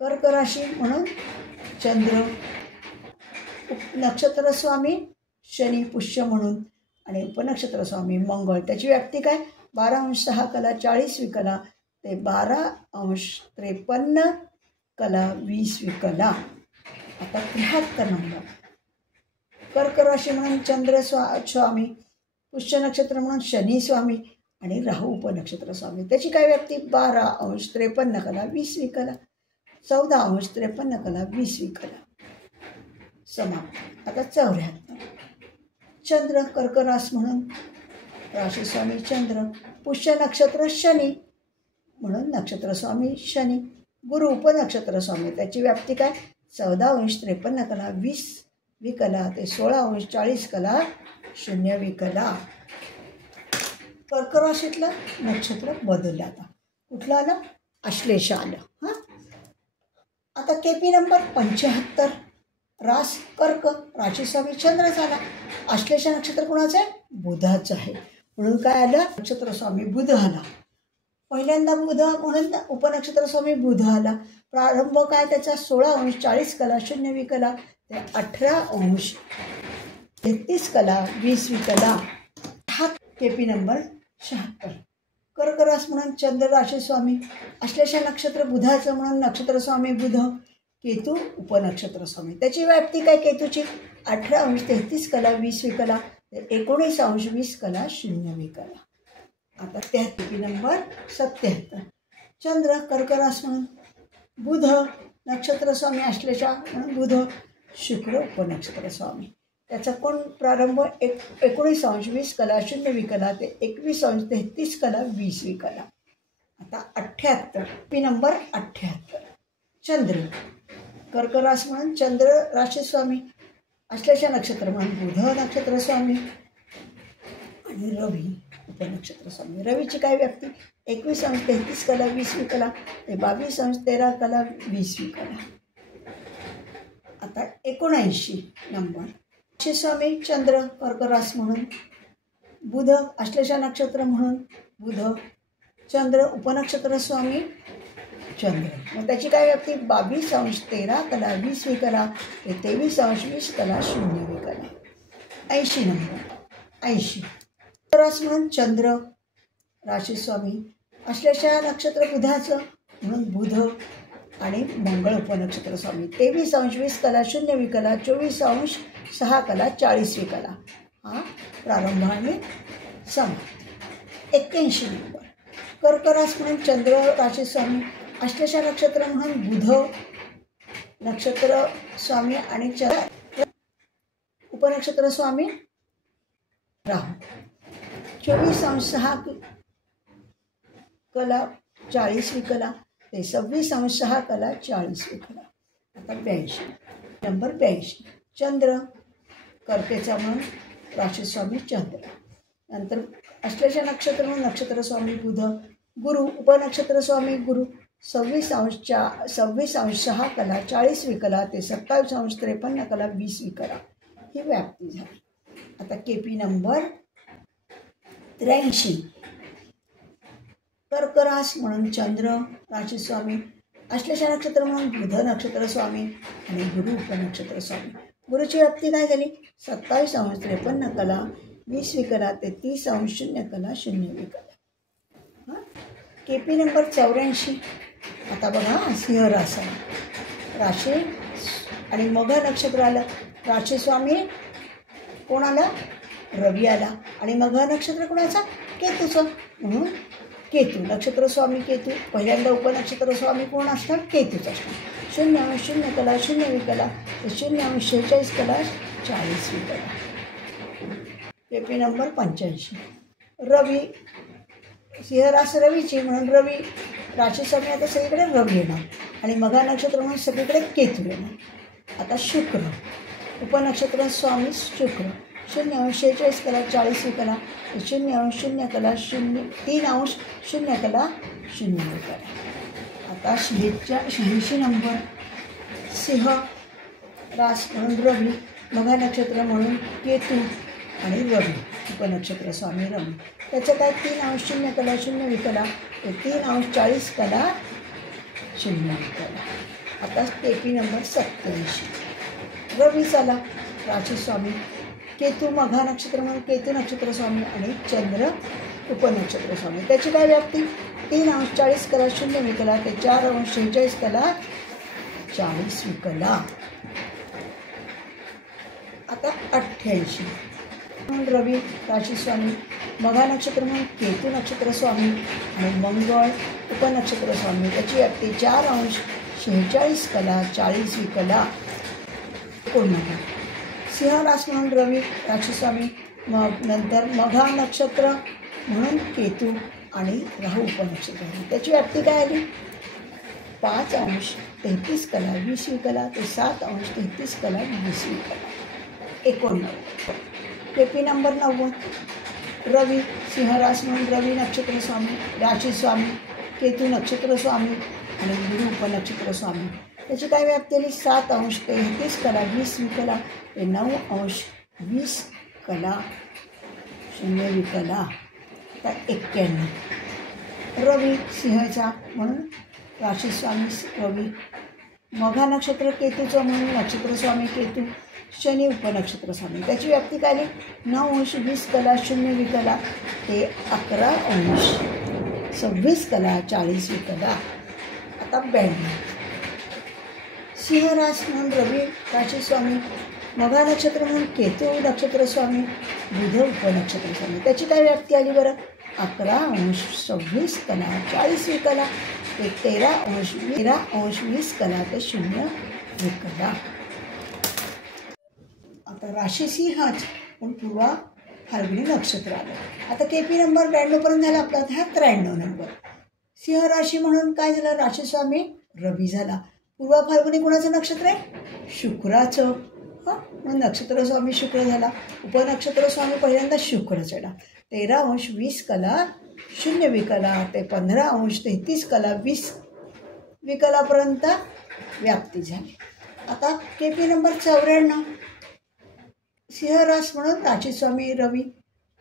कर्क राशी म्हणून चंद्र नक्षत्र स्वामी शनी पुष्य म्हणून आणि उपनक्षत्र स्वामी मंगळ. त्याची व्याप्ती काय? 12 अंश 6 कला 40 विकला ते 12 अंश 53 कला 20 विकला. आता 73 नंबर कर्क राशी म्हणून चंद्र स्वामी पुष्य नक्षत्र म्हणून शनी स्वामी आणि राहू उपनक्षत्र स्वामी. त्याची काय व्याप्ती? 12 अंश 53 कला 20 विकला 14 अंश 53 कला 20 विकला. समाप्त. आता 74 चंद्र कर्क रास म्हणून राशी स्वामी चंद्र पुष्य नक्षत्र शनी म्हणून नक्षत्र स्वामी शनी गुरु उपनक्षत्र स्वामी. त्याची व्याप्ती काय? 14 अंश 53 कला 20 विकला ते 16 अंश 40 कला 0 विकला. कर्क राशीतलं नक्षत्र बदललं. आता कुठलं आलं? आश्लेषा आलं. आता केपी नंबर 75 रास कर्क राशी स्वामी चंद्र झाला. आश्लेषा नक्षत्र कोणाचं आहे? बुधाचं आहे. म्हणून काय आलं? नक्षत्र स्वामी बुध आला. पहिल्यांदा बुध म्हणून उपनक्षत्र स्वामी बुध आला. प्रारंभ काय त्याचा? 16 अंश 40 कला 0 विकला ते 18 अंश 33 कला 20 विकला. हा केपी नंबर 76. कर्क रास म्हणून चंद्र राशी स्वामी आश्लेषा नक्षत्र बुधाचं म्हणून नक्षत्र स्वामी बुध केतू उपनक्षत्र स्वामी. त्याची व्याप्ती काय केतूची? 18 अंश 33 कला 20 विकला ते 19 अंश 20 कला 0 विकला. आता 73 नंबर 77 चंद्र कर्क रास म्हणून बुध नक्षत्र स्वामी आश्लेषा म्हणून बुध शुक्र उपनक्षत्र स्वामी. त्याचा कोण प्रारंभ 19 अंश 20 कला 0 विकला ते 21 अंश 33 कला 20 विकला. आता 78 पी नंबर 78 चंद्र कर्क रास म्हणून चंद्र राशी स्वामी आश्लेषा नक्षत्र म्हणून बुध नक्षत्र स्वामी आणि रवी उपनक्षत्र स्वामी. रवीची काय व्याप्ती? 21 अंश 33 कला 20 विकला ते 22 अंश 13 कला 20 विकला. आता 79 नंबर राशी स्वामी चंद्र कर्क रास म्हणून बुध आश्लेषा नक्षत्र म्हणून बुध चंद्र उपनक्षत्र स्वामी चंद्र. मग त्याची काय व्याप्ती? 22 अंश 13 कला 20 विकला ते 23 अंश 20 कला 0 विकला. 80 नंबर 80 रास म्हणून चंद्र राशी स्वामी आश्लेषा नक्षत्र बुधाचं म्हणून बुध आणि मंगळ उपनक्षत्र स्वामी. 23 अंश 20 कला 0 विकला 24 अंश 6 कला 40 विकला. हा प्रारंभ आणि समाप्त. 81 नंबर कर्क रास म्हणून चंद्र राशी स्वामी आश्लेषा नक्षत्र म्हणून बुध नक्षत्र स्वामी आणि उपनक्षत्र स्वामी राहू. 24 अंश 6 कला 40 विकला ते 26 अंश 6 कला 40 विकला. आता 82 नंबर 82 चंद्र कर्केचा म्हणून राशी स्वामी चंद्र. नंतर आश्लेषा नक्षत्र म्हणून नक्षत्र स्वामी बुध गुरु उपनक्षत्र स्वामी गुरु 26 अंश 6 कला 40 विकला ते 27 अंश 53 कला 20 विकला. ही व्याप्ती झाली. आता केपी नंबर 83 कर्क रास म्हणून चंद्र राशी स्वामी आश्लेषा नक्षत्र म्हणून बुध नक्षत्र स्वामी आणि गुरु उपनक्षत्र स्वामी. गुरुची व्याप्ती काय झाली? 27 अंश 53 कला 20 विकला ते 30 अंश 0 कला 0 विकला. केपी नंबर 84 आता बघा सिंह रास राशी आणि मघ नक्षत्र आलं. राशी स्वामी कोण आला? रवी आला. आणि मघ नक्षत्र कोणाचा? केतूचं म्हणून केतू नक्षत्र स्वामी केतू. पहिल्यांदा उपनक्षत्र स्वामी कोण असणार? केतूच असणार. 0 अंश 0 कला 0 विकला ते 0 अंश 46 कला 40 विकला. केपी नंबर 85 रवी सिंह रास रवीची म्हणून रवी राशी स्वामी आता सगळीकडे रवी येणार आणि मघा नक्षत्र म्हणून सगळीकडे केतू येणार. आता शुक्र उपनक्षत्र स्वामी शुक्र 0 अंश 46 कला 40 विकला 0 अंश 0 कला 3 अंश 0 कला 0 विकला. आता 86 नंबर सिंह रास म्हणून रवी, मघा नक्षत्र म्हणून केतू आणि रवी, उपनक्षत्र स्वामी रवी. त्याचं काय 3 अंश 0 कला 0 विकला, ते 3 अंश 40 कला 0 विकला. आता स्टेपी नंबर 87 रवी झाला राशी स्वामी, केतू मघा नक्षत्र म्हणून केतू नक्षत्र स्वामी आणि चंद्र उपनक्षत्र स्वामी. त्याची काय व्याप्ती 3 अंश 40 कला 0 विकला, ते 4 अंश 46 कला 40 विकला. आता 88 म्हणून रवी राशी स्वामी, मघा नक्षत्र म्हणून केतू नक्षत्र स्वामी आणि मंगळ उपनक्षत्र स्वामी. त्याची व्याप्ती 4 अंश 46 कला 40 विकला. कोणता सिंह रास म्हणून रवी राशी स्वामी, मग नंतर मघा नक्षत्र म्हणून केतू आणि राहू उपनक्षत्र. त्याची व्याप्ती काय आली 5 अंश 33 कला 20 विकला, ते 7 अंश 33 कला 20 विकला. 89 पेपी नंबर 90 रवी सिंह रास म्हणून रवी नक्षत्र स्वामी, राशी स्वामी, केतू नक्षत्र स्वामी आणि गुरु उपनक्षत्र स्वामी. त्याची काय व्याप्ती आली 7 अंश 33 कला 20 विकला, ते 9 अंश 20 कला 0 विकला. आता 91 रवी सिंहचा म्हणून राशी स्वामी रवी, मघा नक्षत्र केतूचं म्हणून नक्षत्र स्वामी केतू, शनी उपनक्षत्र स्वामी. त्याची व्याप्ती काय आली 9 अंश 20 कला 0 विकला, ते 11 अंश 26 कला 40 विकला. आता 92 सिंह रास म्हणून रवी राशी स्वामी, मघा नक्षत्र म्हणून केतू नक्षत्र स्वामी, बुध उपनक्षत्र स्वामी. त्याची काय व्याप्ती आली बरं 11 अंश 26 कला 40 विकला, ते 13 अंश 20 कला ते 0 विकला. आता राशी सिंहच पण पूर्वा फाल्गुनी नक्षत्र आलं. आता केपी नंबर 92 पर्यंत झाला आपला. हा 93 नंबर सिंह राशी म्हणून काय झालं राशी स्वामी रवी झाला. पूर्वा फाल्गुनी कुणाचं नक्षत्र आहे शुक्राचं, मग नक्षत्र स्वामी शुक्र झाला. उपनक्षत्र स्वामी पहिल्यांदा शुक्र चढा. 13 अंश 20 कला 0 विकला, ते 15 अंश 33 कला 20 विकलापर्यंत व्याप्ती झाली. आता केपी नंबर 94 सिंह रास म्हणून राशी स्वामी रवी,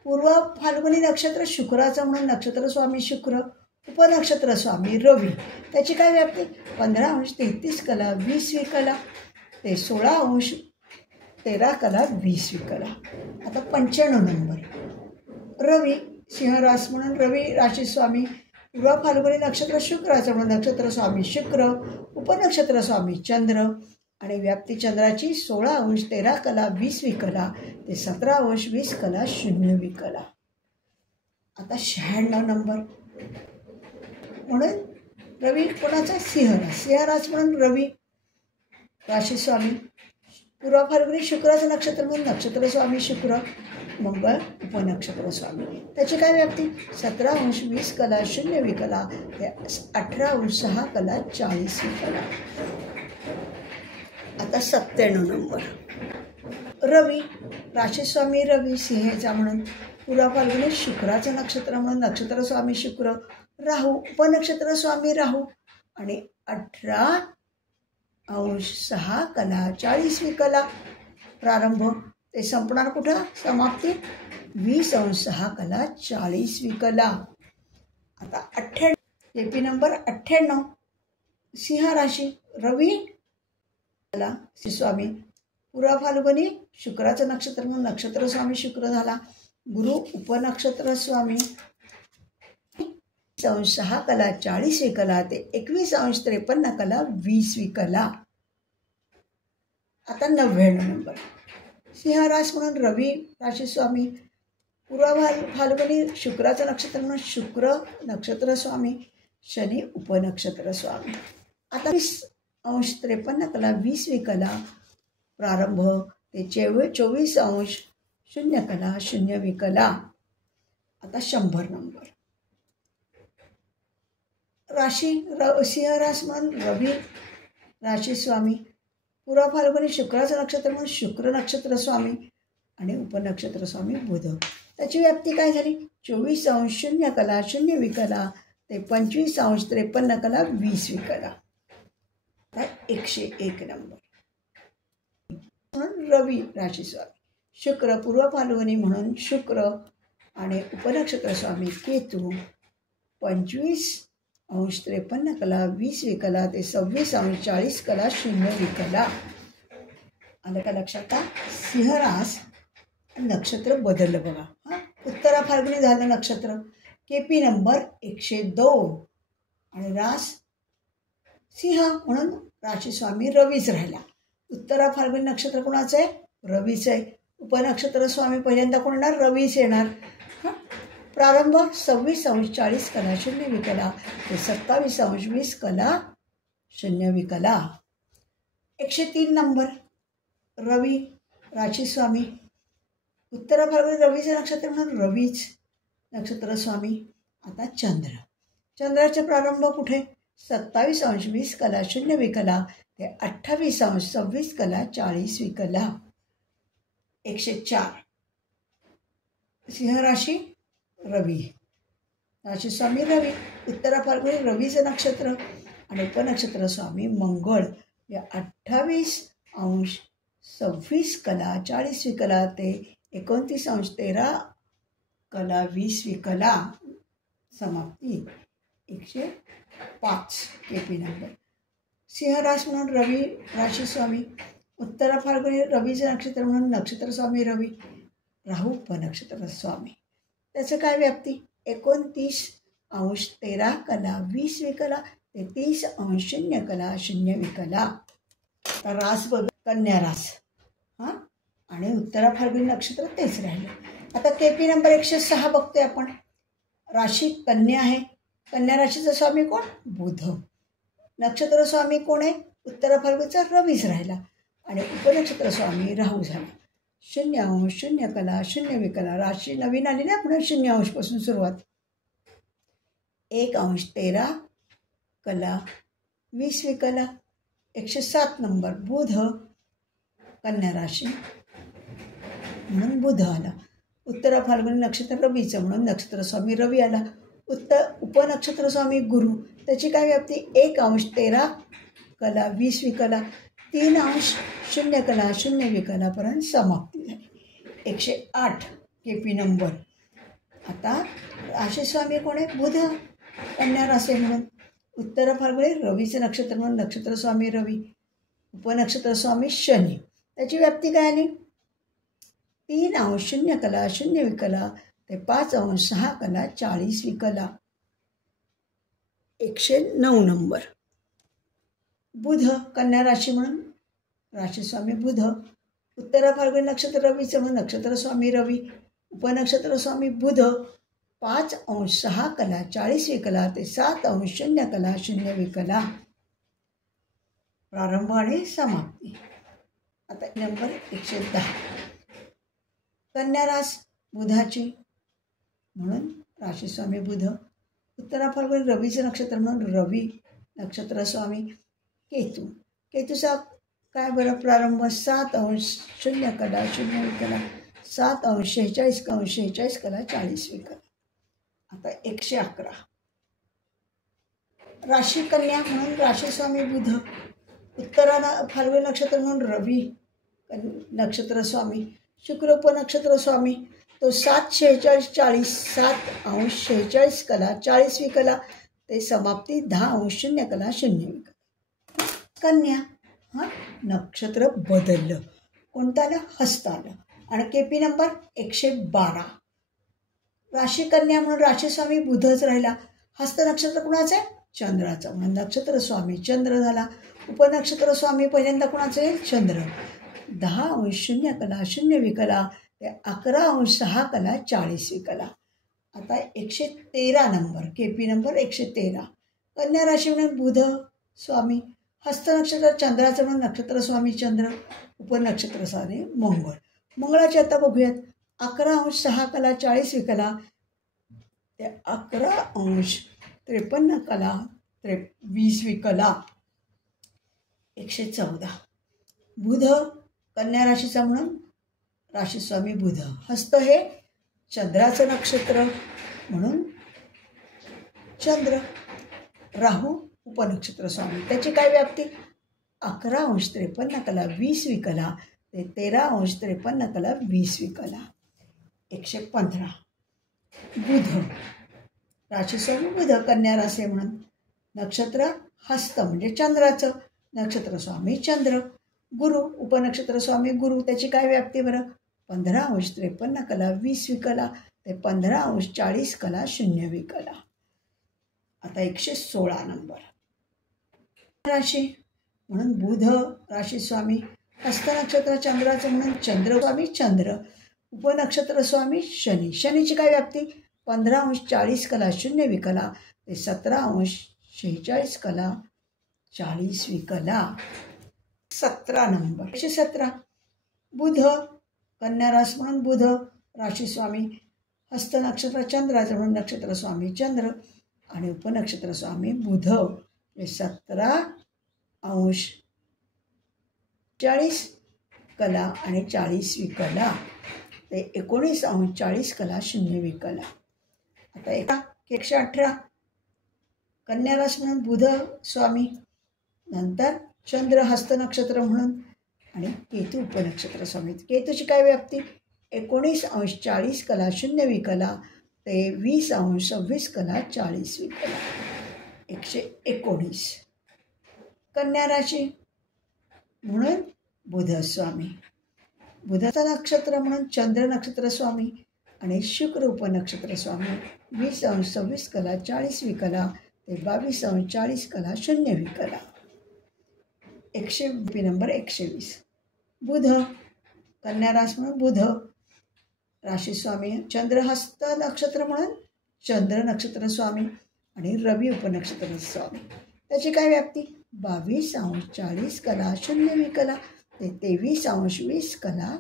पूर्व फाल्गुनी नक्षत्र शुक्राचं म्हणून नक्षत्र स्वामी शुक्र, उपनक्षत्र स्वामी रवी. त्याची काय व्याप्ती 15 अंश 33 कला 20 विकला, ते 16 अंश 13 कला 20 विकला. आता 95 नंबर रवी सिंह रास म्हणून रवी राशी स्वामी, पूर्व फाल्गुनी नक्षत्र शुक्राचं म्हणून नक्षत्र स्वामी शुक्र, उपनक्षत्र स्वामी चंद्र आणि व्याप्ती चंद्राची 16 अंश 13 कला 20 विकला, ते 17 अंश 20 कला 0 विकला. आता 96 नंबर म्हणून रवी कोणाचा सिंह रास म्हणून रवी राशी स्वामी, पूर्व फाल्गुनी शुक्राचं नक्षत्र म्हणून नक्षत्र स्वामी शुक्र, मंगळ उपनक्षत्र स्वामी. त्याची काय व्याप्ती 17 अंश 20 कला 0 विकला, ते 18 अंश 6 कला 40 विकला. आता 97 नंबर रवी राशी स्वामी रवी सिंहचा म्हणून, पूर्व फाल्गुनी शुक्राचं नक्षत्र म्हणून नक्षत्र स्वामी शुक्र, राहू उपनक्षत्र स्वामी राहू आणि 18 अंश 6 कला 40 विकला. प्रारंभ ते संपणार कुठं समाप्ती 20 अंश 6 कला 40 विकला. आता 98 एपी नंबर 98 सिंह राशी रवी स्वामी, पूर्व फाल्गुनी शुक्राचं नक्षत्र म्हणून नक्षत्र स्वामी शुक्र झाला. गुरु उपनक्षत्र स्वामी 20 अंश 6 कला 40 विकला, ते 21 अंश 53 कला 20 विकला. आता 99 नंबर सिंह रास म्हणून रवी राशी स्वामी, पूर्व फाल्गुनी शुक्राचं नक्षत्र म्हणून शुक्र नक्षत्र स्वामी, शनी उपनक्षत्र स्वामी. आता 20 अंश 53 कला 20 विकला. प्रारंभ ते 24 अंश 0 कला 0 विकला. आता 100 नंबर राशी सिंह रास म्हणून रवी राशी स्वामी, पूर्व फाल्गुनी शुक्राचं नक्षत्र म्हणून शुक्र नक्षत्र स्वामी आणि उपनक्षत्र स्वामी बुध. त्याची व्याप्ती काय झाली 24 अंश 0 कला 0 विकला, ते 25 अंश 53 कला 20वी कला. 101 नंबर. म्हणून रवी राशी स्वामी, शुक्र पूर्व फाल्गुनी म्हणून शुक्र आणि उपनक्षत्र स्वामी केतू 25 अंश 53 कला 20वी कला ते 26 अंश 40 कला 0वी कला. आलं का लक्षात? सिंह रास नक्षत्र बदललं बघा. उत्तरा फाल्गुनी झालं नक्षत्र. केपी नंबर 102 आणि रास सिंह म्हणून राशी स्वामी रवीच राहिला. उत्तरा फाल्गुनी नक्षत्र कोणाचं आहे? रवीचं आहे. उपनक्षत्र स्वामी पहिल्यांदा कोण येणार? रवीच येणार. प्रारंभ 26 अंश 40 कला 0वी कला ते 27 अंश 20 कला 0वी कला. 103 नंबर रवी राशी स्वामी. उत्तरा फाल्गुनी रवीचं नक्षत्र म्हणून रवीच नक्षत्र स्वामी. आता चंद्र. चंद्राचे प्रारंभ कुठे? 27 अंश 20 कला 0वी कला ते 28 अंश 26 कला 40वी कला. 104 सिंह राशी रवी राशी स्वामी रवी. उत्तरा फाल्गुनी रवीचं नक्षत्र आणि उपनक्षत्र स्वामी मंगळ. या 28 अंश 26 कला 40वी कला ते 29 अंश 13 कला 20वी कला. समाप्ती. 105 केपी नंबर. सिंह रास म्हणून रवी राशी स्वामी. उत्तरा फाल्गुनी रवीचं नक्षत्र म्हणून नक्षत्र स्वामी रवी. राहू उपनक्षत्र स्वामी. त्याचं काय व्याप्ती? 29 अंश 13 कला 20वी कला ते 30 अंश 0 कला 0वी कला. तर रास बघ, कन्या रास. आणि उत्तरा फाल्गुनी नक्षत्र तेच राहिलं. आता केपी नंबर 106 बघतोय आपण. राशी कन्या आहे. कन्या राशीचा स्वामी कोण? बुध. नक्षत्र स्वामी कोण आहे? उत्तरा फाल्गुनीचा रवीच राहिला आणि उपनक्षत्र स्वामी राहू झाला. 0 अंश 0 कला 0वी कला. राशी नवीन आली ना, पुन्हा 0 अंशपासून सुरुवात. 1 अंश 13 कला 20वी कला. 107 नंबर बुध कन्या राशी म्हणून बुध आला. उत्तरा फाल्गुनी नक्षत्र रवीचं म्हणून नक्षत्र स्वामी रवी आला. उपनक्षत्र स्वामी गुरु. त्याची काय व्याप्ती? 1 अंश 13 कला 20वी कला 3 अंश 0 कला 0वी कलापर्यंत समाप्ती झाली. 108 केपी नंबर. आता राशी स्वामी कोण आहे? बुध कन्या राशी म्हणून. उत्तरा फाल्गुनी रवीचं नक्षत्र म्हणून नक्षत्र स्वामी रवी. उपनक्षत्र स्वामी शनी. त्याची व्याप्ती काय आली? 3 अंश 0 कला 0वी कला ते 5 अंश 6 कला 40वी कला. 109 नंबर बुध कन्या राशी म्हणून राशी स्वामी बुध. उत्तरा फाल्गुनी नक्षत्र रवीचं म्हणून नक्षत्र स्वामी रवी. उपनक्षत्र स्वामी बुध. 5 अंश 6 कला 40वी कला ते 7 अंश 0 कला 0वी कला. प्रारंभ आणि समाप्ती. आता नंबर 110 कन्या रास बुधाची म्हणून राशी स्वामी बुध. उत्तरा फाल्गुनी रवीचं नक्षत्र म्हणून रवी नक्षत्र स्वामी केतू. केतूचा काय बरं? प्रारंभ 7 अंश 0 कला 0वी कला 7 अंश 46 अंश 46 कला 40वी कला. आता 111 राशी कन्या म्हणून राशी स्वामी बुध. उत्तरा फाल्गुनी नक्षत्र म्हणून रवी नक्षत्र स्वामी. शुक्र उपनक्षत्र स्वामी. तो 7 46 40 7 अंश 46 कला 40वी कला ते समाप्ती 10 अंश 0 कला 0वी कला. कन्या नक्षत्र बदललं. कोणतं आलं? हस्त आलं. आणि केपी नंबर 112 राशी कन्या म्हणून राशी स्वामी बुधच राहिला. हस्त नक्षत्र कुणाचं आहे? चंद्राचं म्हणून नक्षत्र स्वामी चंद्र झाला. उपनक्षत्र स्वामी पहिल्यांदा कुणाचं आहे? चंद्र. 10 अंश 0 कला 0वी कला ते 11 अंश 6 कला 40वी कला. आता 113 नंबर केपी नंबर 113 कन्या राशी म्हणून बुध स्वामी. हस्त नक्षत्र चंद्राचं म्हणून नक्षत्र स्वामी चंद्र. उपनक्षत्र स्वामी मंगळ. मंगळाचे आता बघूयात. 11 अंश 6 कला 40वी कला ते 11 अंश 53 कला 20वी कला. 114 बुध कन्या राशीचा म्हणून राशी स्वामी बुध. हस्त हे चंद्राचं नक्षत्र म्हणून चंद्र. राहू उपनक्षत्र स्वामी. त्याची काय व्याप्ती? 11°53 कला 20वी कला ते 13°53 कला 20वी कला. 115. बुध. राशीस्वामी बुध. कन्या राशी म्हणून. नक्षत्र हस्त म्हणजे चंद्राचं. नक्षत्र स्वामी चंद्र. गुरु उपनक्षत्र स्वामी गुरु. त्याची काय व्याप्ती बरं? 15°53 कला 20वी कला ते 15°40 कला 0वी कला. आता 116 नंबर. राशी म्हणून बुध राशी स्वामी. हस्त नक्षत्र चंद्राचं म्हणून चंद्रस्वामी चंद्र. उपनक्षत्र स्वामी शनी. शनीची काय व्याप्ती? 15°40 कला 0वी कला ते 17°46 कला 40वी कला. 17 नंबर. 117. बुध कन्या राशी म्हणून बुध राशी स्वामी. हस्त नक्षत्र चंद्राचं म्हणून नक्षत्र स्वामी चंद्र आणि उपनक्षत्र स्वामी बुध. 17°40 कला आणि 40वी कला ते 19°40 कला 0वी कला. आता 118. कन्या राशी म्हणून बुध स्वामी. नंतर चंद्र हस्त नक्षत्र म्हणून आणि केतू उपनक्षत्र स्वामी. केतूची काय व्याप्ती? 19°40 कला 0वी कला ते 20°26 कला 40वी कला. 119. कन्या राशी म्हणून बुध स्वामी. बुधाचं नक्षत्र म्हणून चंद्र नक्षत्र स्वामी आणि शुक्र उपनक्षत्र स्वामी. 20°26 कला 40वी कला ते 22°40 कला 0वी कला. 120. बुध कन्या राशी म्हणून बुध राशी स्वामी. चंद्र हस्त नक्षत्र म्हणून चंद्र नक्षत्र स्वामी आणि रवी उपनक्षत्र स्वामी. त्याची काय व्याप्ती? 22°40 कला 0वी कला ते 23°20 कला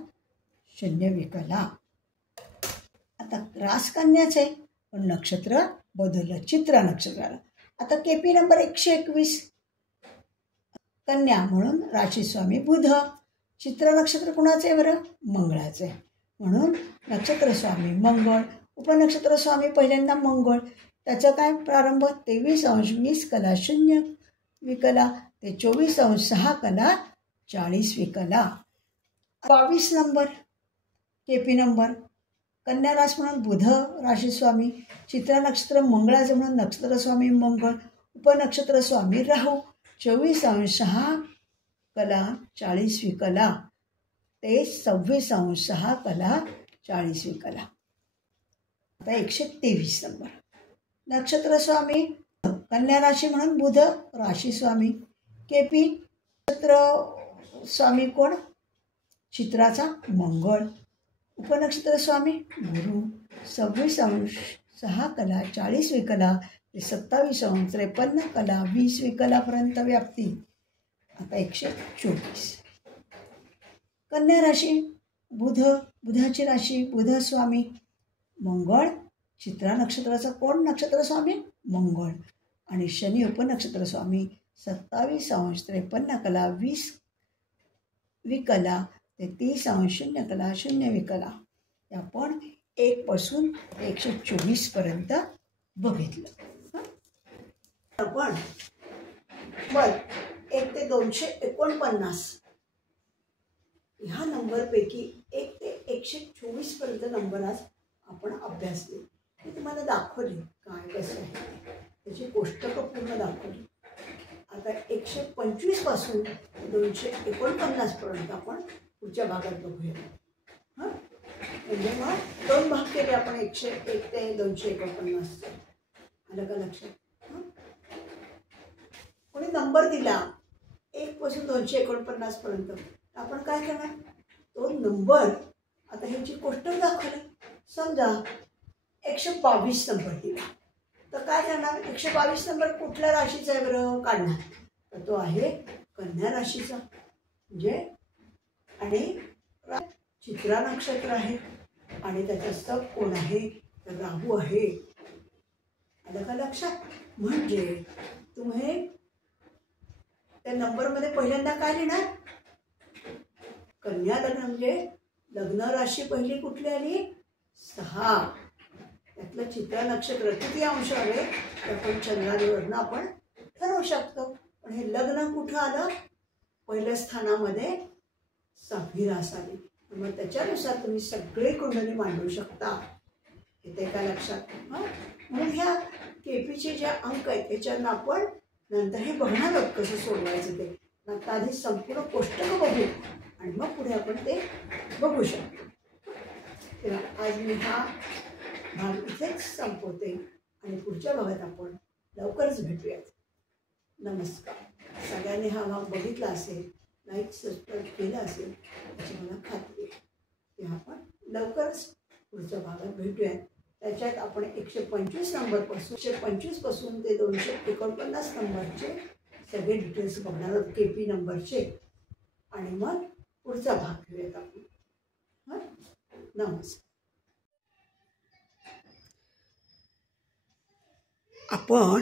0वी कला. आता रास कन्याच आहे पण नक्षत्र बदललं चित्रा नक्षत्राला. आता केपी नंबर 121. कन्या म्हणून राशी स्वामी बुध. चित्र नक्षत्र कुणाचं आहे बरं? मंगळाचं आहे म्हणून नक्षत्र स्वामी मंगळ. उपनक्षत्र स्वामी पहिल्यांदा मंगळ. त्याचं काय प्रारंभ? 23°20 कला 0वी कला ते 24°6 कला 40वी कला. 22 नंबर. KP number. कन्या राशी म्हणून बुध राशी स्वामी. चित्रा नक्षत्र मंगळाचं म्हणून नक्षत्र स्वामी मंगळ. उपनक्षत्र स्वामी राहू. 24°6 कला 40वी कला ते 26°6 कला 40वी कला. आता 123 नंबर. नक्षत्र स्वामी कन्या राशी म्हणून बुध राशी स्वामी. केपी नक्षत्र स्वामी कोण? चित्राचा मंगळ. उपनक्षत्र स्वामी गुरु. 26°6 कला 40वी कला ते 27°53 कला 20वी कलापर्यंत व्याप्ती. आता 124. कन्या राशी बुध. बुधाची राशी बुध स्वामी मंगळ. चित्रा नक्षत्राचा कोण नक्षत्र स्वामी? मंगळ आणि शनी उपनक्षत्र स्वामी. 27°53 कला 20वी कला ते 30°0 कला 0वी कला. आपण 1 पासून 124 पर्यंत बघितलं. आपण बरं 1 ते 249 ह्या नंबरपैकी 1 ते 124 पर्यंत नंबर आज आपण अभ्यासले. मी तुम्हाला दाखवली काय कसं आहे त्याची कोष्टकं पूर्ण दाखवली. आता 125 पासून 249 पर्यंत आपण पुढच्या भागात बघूया. हां म्हणजे मग 2 भाग केले आपण 101 ते 249. आलं का लक्षात? कोणी नंबर दिला 1 पासून 249 पर्यंत आपण काय करणार? तो नंबर आता ह्याची कोष्टक दाखवली. समजा 122 नंबर दिला तर काय करणार? 122 नंबर कुठल्या राशीचा आहे बरं काढणार? तर तो आहे कन्या राशीचा. म्हणजे आणि चित्रा नक्षत्र आहे आणि त्याचा स्तभ कोण आहे? तर राहू आहे. आलं का लक्षात? म्हणजे तुम्ही त्या नंबरमध्ये पहिल्यांदा काय लिहिणार? कन्या लग्न म्हणजे लग्न राशी पहिली कुठली आली? 6. त्यातलं चित्रा नक्षत्र किती अंश आले ते आपण चंद्रावरनं आपण ठरवू शकतो. पण हे लग्न कुठं आलं? पहिल्या स्थानामध्ये सफिरास आली. मग त्याच्यानुसार तुम्ही सगळे कुंडली मांडू शकता. येते का लक्षात? म्हणून ह्या केपीचे जे अंक आहेत त्याच्यानं आपण नंतर हे बघणार आहोत कसं सोडवायचं ते. आता आधी संपूर्ण कोष्टक बघू आणि मग पुढे आपण ते बघू शकतो. तेव्हा आज मी हा भाग इथेच संपवते आणि पुढच्या भागात आपण लवकरच भेटूयात. नमस्कार. सगळ्यांनी हा भाग बघितला असेल, लाईक सबस्क्राईब केलं असेल याची मला खात्री आहे. तेव्हा आपण लवकरच पुढच्या भागात भेटूयात. त्याच्यात आपण 125 नंबरपासून 125 ते 249 नंबरचे सगळे डिटेल्स बघणार आहोत केपी नंबरचे आणि मग पुढचा भाग घेऊयात आपण. नमस्कार. आपण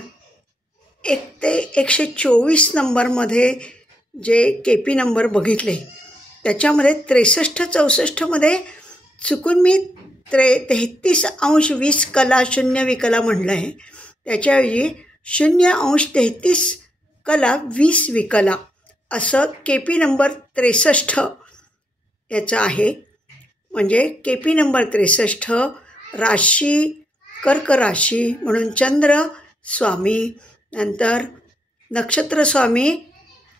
1 ते 124 नंबरमध्ये जे केपी नंबर बघितले त्याच्यामध्ये 63-64मध्ये चुकून मी 33°20 कला 0 विकला म्हणलं आहे. त्याच्याऐवजी 0°33 कला 20 विकला असं केपी नंबर 63 याचं आहे. म्हणजे केपी नंबर 63 राशी कर्क राशी म्हणून चंद्र स्वामी, नंतर नक्षत्र स्वामी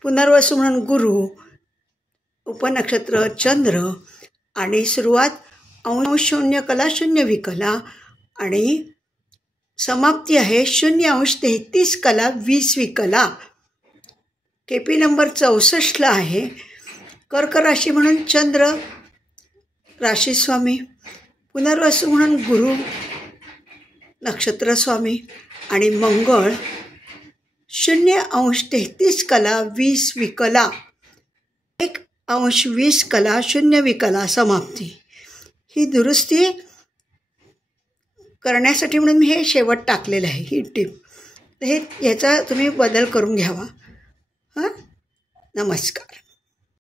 पुनर्वसू म्हणून गुरु, उपनक्षत्र चंद्र आणि सुरुवात अंश 0 कला 0 विकला आणि समाप्ती आहे 0°33 कला 20 विकला. केपी नंबर 64ला आहे कर्क राशी म्हणून चंद्र राशी स्वामी, पुनर्वसू म्हणून गुरु नक्षत्र स्वामी आणि मंगळ 0°33 कला 20 विकला 1°20 कला 0 विकला समाप्ती. ही दुरुस्ती करण्यासाठी म्हणून मी हे शेवट टाकलेलं आहे, ही टीप. हे याचा तुम्ही बदल करून घ्यावा. नमस्कार.